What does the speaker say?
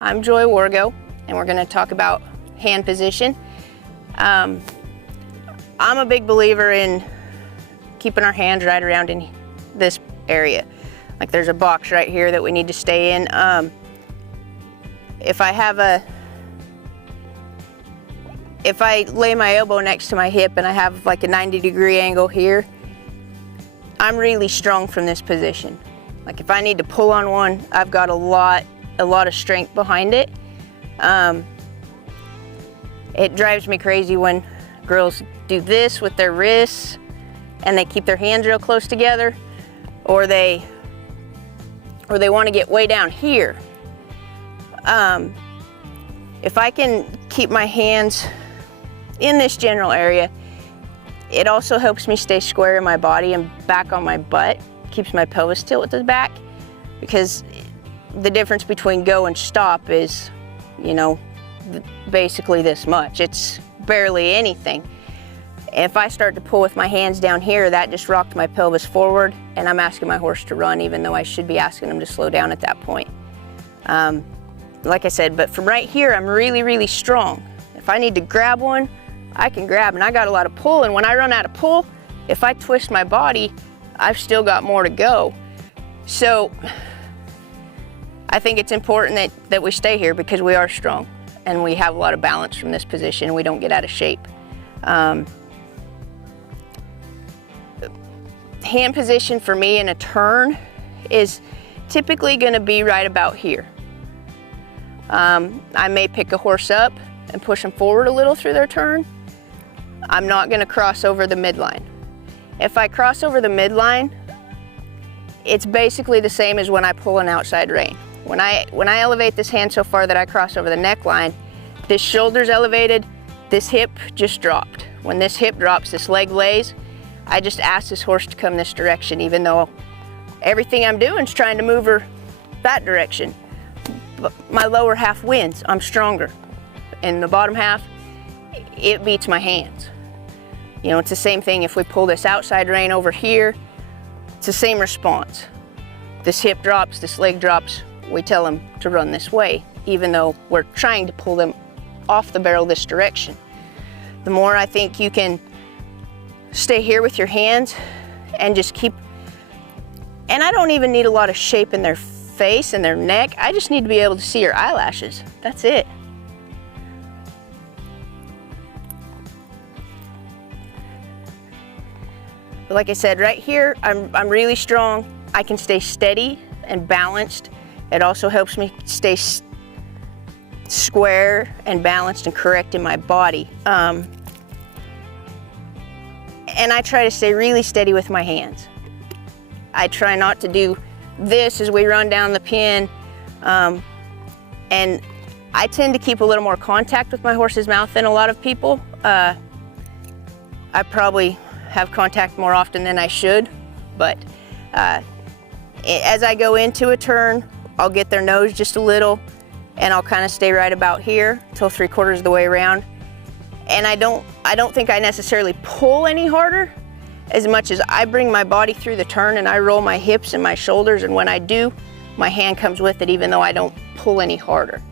I'm Joy Wargo, and we're going to talk about hand position. I'm a big believer in keeping our hands right around in this area. Like there's a box right here that we need to stay in. If I lay my elbow next to my hip and I have like a 90-degree angle here, I'm really strong from this position. Like if I need to pull on one, I've got a lot of strength behind it. It drives me crazy when girls do this with their wrists and they keep their hands real close together, or they want to get way down here. If I can keep my hands in this general area, it also helps me stay square in my body and back on my butt, keeps my pelvis tilted to the back, because the difference between go and stop is, you know, basically this much. It's barely anything. If I start to pull with my hands down here, that just rocked my pelvis forward, and I'm asking my horse to run, even though I should be asking him to slow down at that point. Like I said, but from right here, I'm really, really strong. If I need to grab one, I can grab, and I got a lot of pull, and when I run out of pull, if I twist my body, I've still got more to go. So I think it's important that we stay here because we are strong and we have a lot of balance from this position. We don't get out of shape. Hand position for me in a turn is typically going to be right about here. I may pick a horse up and push them forward a little through their turn. I'm not going to cross over the midline. If I cross over the midline, it's basically the same as when I pull an outside rein. When I elevate this hand so far that I cross over the neckline, this shoulder's elevated, this hip just dropped. When this hip drops, this leg lays, I just ask this horse to come this direction, even though everything I'm doing is trying to move her that direction. But my lower half wins, I'm stronger. And the bottom half, it beats my hands. You know, it's the same thing if we pull this outside rein over here, it's the same response. This hip drops, this leg drops, we tell them to run this way, even though we're trying to pull them off the barrel this direction. The more I think you can stay here with your hands and just keep, and I don't even need a lot of shape in their face and their neck, I just need to be able to see your eyelashes, that's it. But like I said, right here, I'm really strong. I can stay steady and balanced. It also helps me stay square and balanced and correct in my body. And I try to stay really steady with my hands. I try not to do this as we run down the pin. And I tend to keep a little more contact with my horse's mouth than a lot of people. I probably have contact more often than I should, but as I go into a turn, I'll get their nose just a little, and I'll kind of stay right about here till 3/4 of the way around. And I don't think I necessarily pull any harder as much as I bring my body through the turn and I roll my hips and my shoulders, and when I do, my hand comes with it, even though I don't pull any harder.